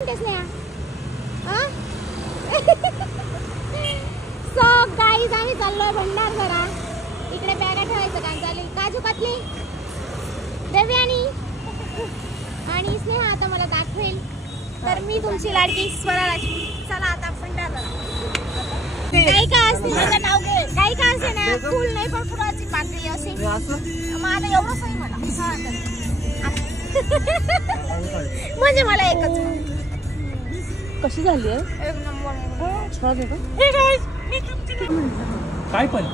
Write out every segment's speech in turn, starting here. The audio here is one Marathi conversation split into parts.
सो गाईज आम्ही चाललोय भंडारदरा. इकडे बॅगा ठेवायचं काम चालू. काजू कतली देवयानी आणि स्नेहा आता मला दाखवेल. तर मी तुमची लाडकी स्वराराजपूत. चला आता भंडारदरा. काही का असते माझं नाव घे. काही का असते ना फुल नाही पण फुलाची पाकळी असे माझं एवढं सही मला. म्हणजे मला एकच कशी झाली आहे? एक नंबर छान आहे का? काय पण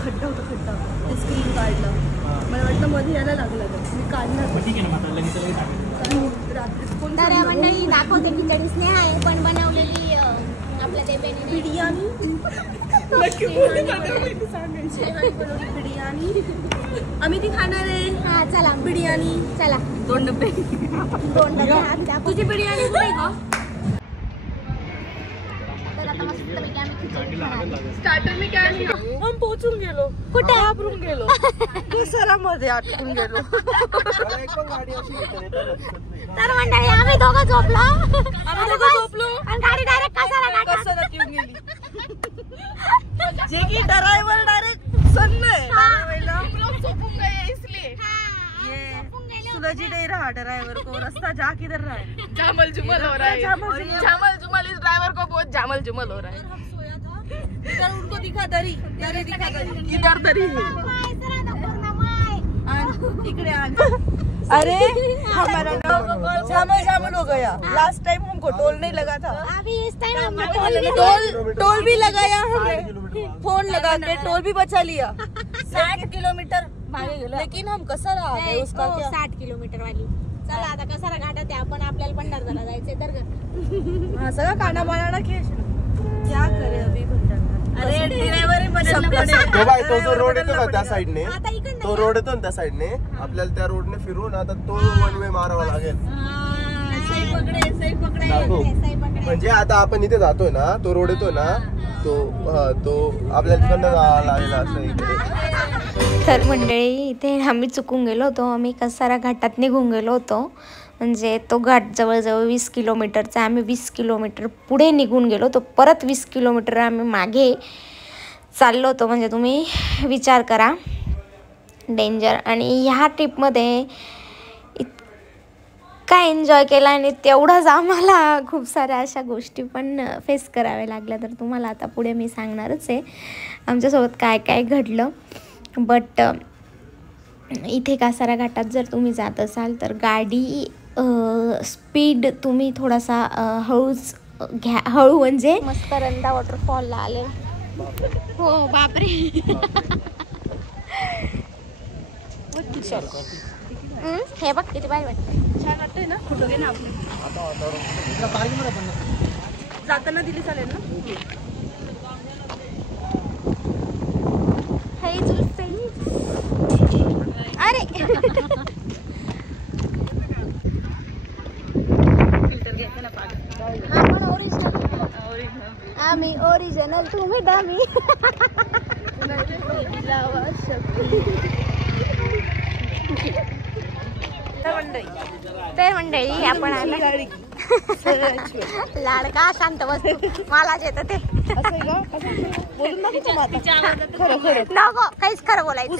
खड्डा होता ते स्क्रीन काढलं. मला वाटलं मध्ये यायला लागलं मी काढणार. ठीक आहे ना आता लगेच रात्री कोण तर मंडळी दाखवते खिचडी. स्नेहा आहे पण बनवलेली आपल्या देवेने बिर्याणी. बिर्याणी आम्ही ती खाणार आहे. हा चला बिर्याणी. चला 2 डबे. 2 डबे हात द्या. तुझी बिर्याणी कुठे आहे का? तर आता मस्तपैकी आम्ही खिचडी खाणार. स्टार्टर मी काय हम पोहोचून गेलो. कुठे घाबरून गेलो. दुसऱ्यामध्ये अटकून गेलो. तर मंडळी आम्ही दोघं झोपलो. आणि गाडी डायरेक्ट कसारा येऊन गेली. जे की ड्रायव्हर डायरेक्ट सन्न है. झोपून गए इसलिए ये सुलझी नहीं रहा ड्राइवर को. रास्ता जा किधर रहा है? जामल जुमल हो रहा है. जामल जुमल इस ड्राइवर को बहुत जामल जुमल हो रहा है. इधर उनको दिखा दरी दिखा दरी. इधर दरी है. इकडे अरे हमारा जामल हो गया. लास्ट टाइम हमको टोल नहीं लगा था. अभी इस टाइम टोल भी लगाया हमने. फोन लगा के टोल भी बचा लिया. 60 किलोमीटर मागे गेलो. लेकिन हम कसारा आ गए. उसका क्या 60 किलोमीटर वाली. चला आता कसारा घाटात आहे आपण. आपल्याला भंडारदरा जायचंय. तर हा सगळा काना माना की क्या करे अभी भंडारदरा. अरे ड्रायव्हर तो बाय तो जो रोड येतो ना त्या साइडने. आता इकडे तो रोड येतो ना त्या साइडने. आपल्याला त्या रोडने फिरून आता तो 1 वे मारावा लागेल. सही पकडे. म्हणजे आता आपण इथे जातोय ना तो रोड येतो ना तो आपल्याला तिकडनं जावं लागेल असं इकडे. तर मंडळी इथे आम्ही चुकून गेलो होतो. आम्ही कसारा घाटात निघून गेलो होतो. म्हणजे तो घाट जवळजवळ 20 किलोमीटरचा. आम्ही 20 किलोमीटर पुढे निघून गेलो तो. परत 20 किलोमीटर आम्ही मागे चाललो होतो. म्हणजे तुम्ही विचार करा डेंजर. आणि ह्या ट्रिपमध्ये इतका एन्जॉय केला आणि तेवढंच आम्हाला खूप साऱ्या अशा गोष्टी पण फेस कराव्या लागल्या. तर तुम्हाला आता पुढे मी सांगणारच आहे आमच्यासोबत काय काय घडलं. बट इथे कासारा घाटात जर तुम्ही जात असाल तर गाडी स्पीड तुम्ही थोडासा हळूच घ्या. हळू म्हणजे मस्त रंधा वॉटरफॉलला आले. हो बापरे. हे बघ किती भारी वाटतं. छान वाटतंय ना. फोटो घे ना आपले. जाताना दिली चालेल ना. हे जुल्फे अरे आपण ओरिजिनल. आम्ही ओरिजिनल तुम्ही डामी. तर मंडळी आपण लाडका शांत बस. मला येतं ते नको काहीच खरं बोलायचं.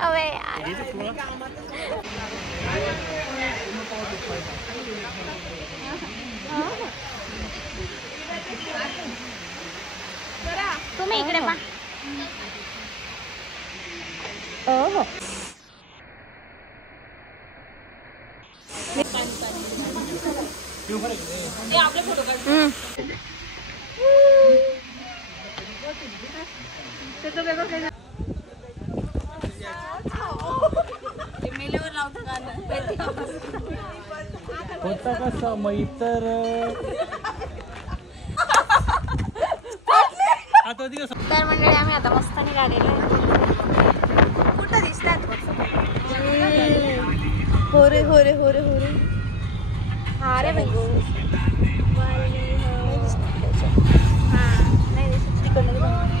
अबे तुम्ही इकडे पहा. होता कसा मग इतर तर मंडळी आम्ही आता मस्त निघालेलो आहे. कुठं दिसतात होरे होरे होरे होरे. हा रे बाई. हा नाही दिसत तिकडनं.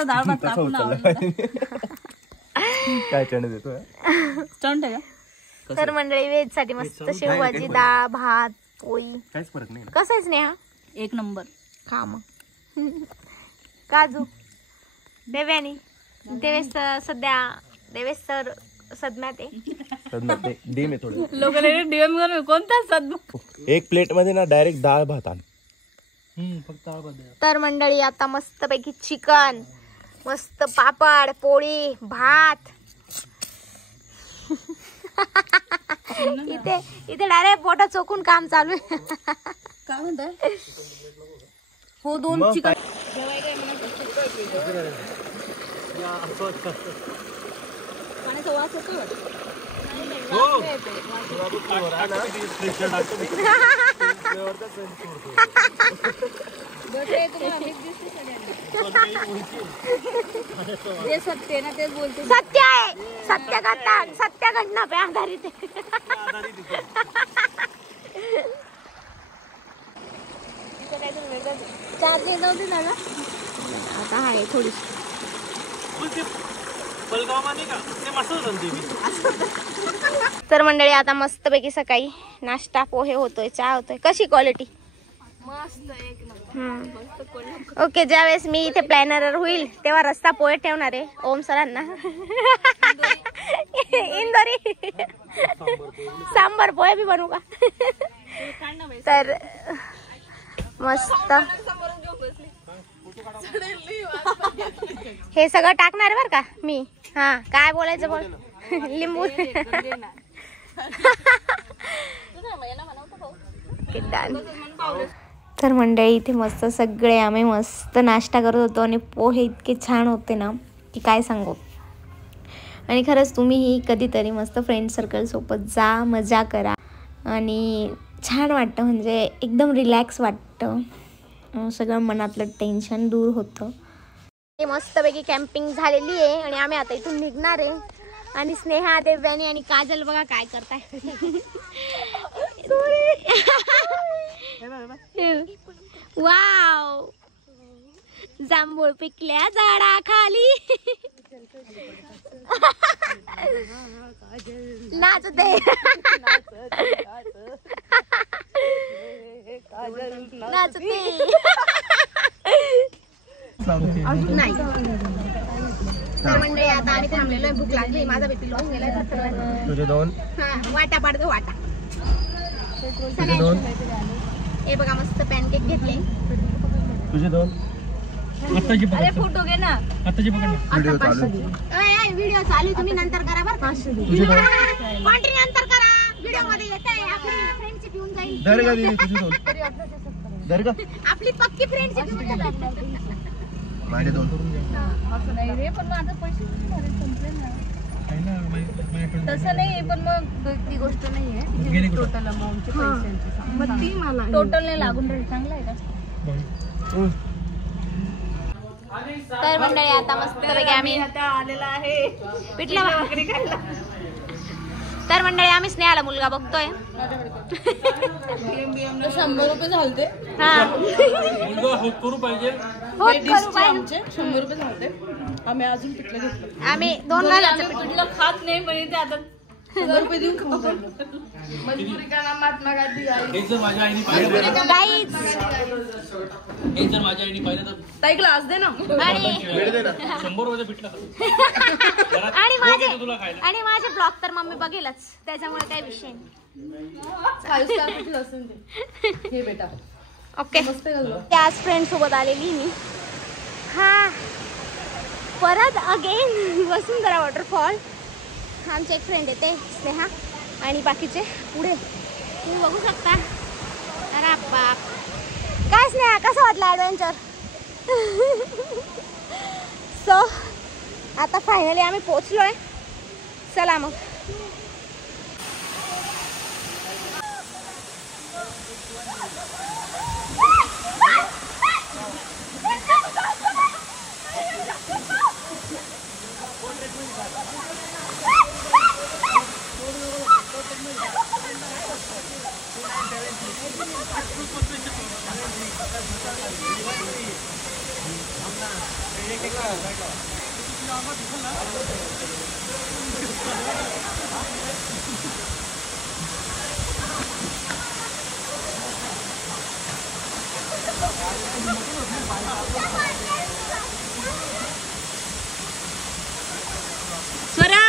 नुसतं डाळ भात तसा टाकून उचलला पाहिजे. काय चणे देतोय स्टंट आहे का? तर मंडळी व्हेज साठी मस्त शेवभाजी, डाळ, भात, पोळी. काहीच फरक नाही. कसं आहे स्नेहा? एक नंबर. खा मग. काजू देव्यानी देवेश सर सदम्यात आहे. डीम आहे थोडं. लोक डीएम करून कोणता सद एक प्लेट मध्ये ना डायरेक्ट डाळ भात आण. फक्त आवाज द्या. तर मंडळी आता मस्त पैकी चिकन, मस्त पापड, पोळी, भात. इथे डायरेक्ट पोटात चोखून काम चालू आहे. काय म्हणताय? हो 2 चिकन. पाण्याचा वास येतो. सत्य ना तेच बोलते. सत्य आहे, सत्य घटना पे आधारित आहे. चार्जिंग नव्हती ना ग? आता आहे थोडीशी. तर मंडळी आता मस्तपैकी सकाळी नाश्ता पोहे होतोय, चहा होतोय. कशी क्वालिटी? ओके. ज्यावेळेस मी इथे प्लॅनर होईल तेव्हा रस्ता पोहे ठेवणार आहे ओम सरांना. इंदोरी सांबर पोहे भी बनवू का? तर मस्त हे सगळं टाकणार बर का मी. हा काय बोलायचं बोल. लिंबू. तर मंडळी इथे मस्त सगळे आम्ही मस्त नाश्ता करत होतो आणि पोहे इतके छान होते ना की काय सांगू. आणि खरंच तुम्हीही कधीतरी मस्त फ्रेंड सर्कल सोबत जा, मजा करा आणि छान वाटतं. म्हणजे एकदम रिलॅक्स वाटतं, सगळं मनातलं टेन्शन दूर होतं. मस्तपैकी कॅम्पिंग झालेली आहे आणि आम्ही आता इथून निघणार आहे. आणि स्नेहा, देव्यानी आणि काजल बघा काय करताय. वाव, जांभूळ पिकल्या झाडाखाली नाचते. नाही तर मंडळी आता आम्ही थांबलेलो आहे. भूक लागली, माझा बीपी लो गेलाय. तुझे 2 वाटा पाडतो वाटा. तुझे 2 हे बघा मस्त पॅनकेक घेतले. तुझे 2 आत्ताची पकड. अरे फोटो घे ना. आत्ताची पकड. व्हिडिओ चालू. व्हिडिओ चालू, तुम्ही नंतर करा बरं का. तुझे 2 कॉन्ट्री नंतर करा. व्हिडिओ मध्ये येत आहे. आपली फ्रेंडशिप येऊन जाईल. धर का दीदी तुझे 2 धर का. आपली पक्की फ्रेंडशिप येऊन जाईल. माझे 2 असं नाही रे, पण माझं पैसे संपले ना. तसं नाही, पण मग ती गोष्ट नाहीये. टोटल अमाऊंटचे पैशांचे टोटल नाही लागून राहील. चांगलं आहे का? तर मंडळी आता मस्त आम्ही आता आलेला आहे पिठला भाकरी खायला. तर मंडळी आम्ही स्नेहाला मुलगा बघतोय. 100 रुपये झालते. हा मुलगा होत करू पाहिजे. होत करू बाई. आमचे 100 रुपये झालते. आम्ही अजून पिठलं घेतलं. आम्ही 2 घालायचं पिठलं खात नाही, पण इथे आता 100 रुपये देऊन खाऊ. मजबुरी का नाम महात्मा गांधी. एक जर माझ्या आईने पाहिलं गाईज. एक जर माझ्या आईने पाहिलं तर ताई ग्लास दे ना. आणि 100 रुपये पिठलं आणि माझे ब्लॉग तर मम्मी बघेलच, त्याच्यामुळे काही विषय नाही. 5 स्टार पिठलं असेल ते. हे बेटा ओके. मस्त घालू. त्याच फ्रेंड सोबत आलेली मी. हा परत अगेन वसुंधरा वॉटरफॉल. आमचे एक फ्रेंड येते स्नेहा आणि बाकीचे पुढे तुम्ही बघू शकता. अरे बाप, काय स्नेहा कसं वाटलं ॲडव्हेंचर? सो आता फायनली आम्ही पोचलोय. चला मग. स्वरा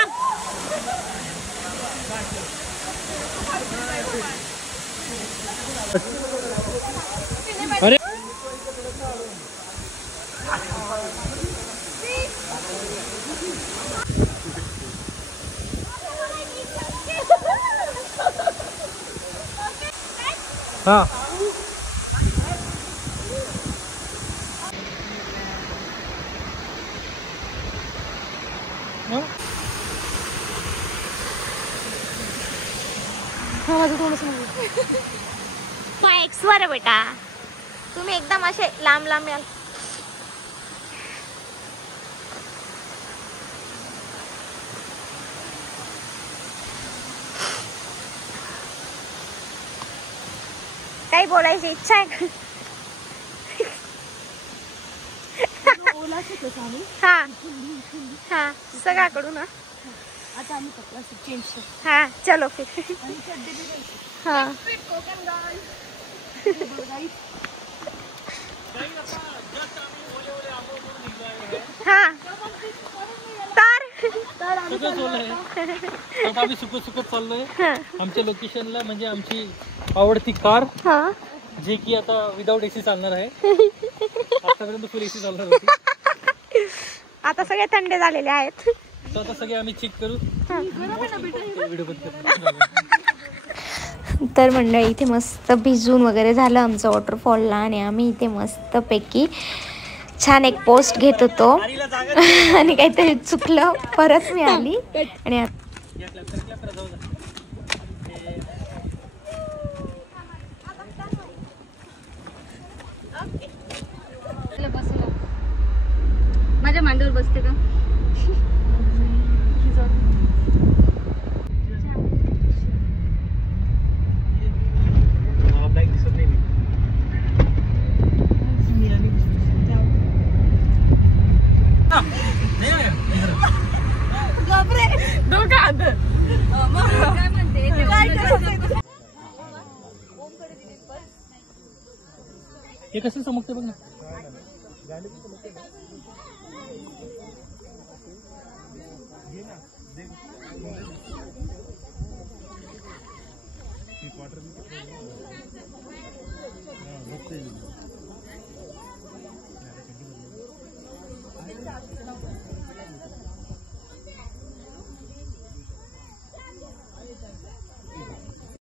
अरे हाँ पायक्स वर बेटा तुम्ही एकदम असे लांब लांब याल. काही बोलायची इच्छा आहे का? हा हा सगळ्याकडून ना. आता आम्ही कपडा चेंज हाँ चलो फिर. हाँ हाँ तर आता आम्ही सुकत चाललोय आमच्या लोकेशनला. म्हणजे आमची आवडती कार हाँ जे की आता विदाउट एसी चालणार आहे. आतापर्यंत फुल एसी चालणार होती. आता सगळे थंडे झालेले आहेत. तर आता सगळे आम्ही चेक करू. व्हिडिओ बंद करू. तर मंडळी इथे मस्त भिजून वगैरे झालं आमचं वॉटरफॉलला आणि आम्ही इथे मस्तपैकी छान एक पोस्ट घेत होतो आणि काहीतरी चुकलं. परत मी आली आणि माझ्या मांडीवर बसते का? हे कसं चमकते बघ ना. क्वार्टर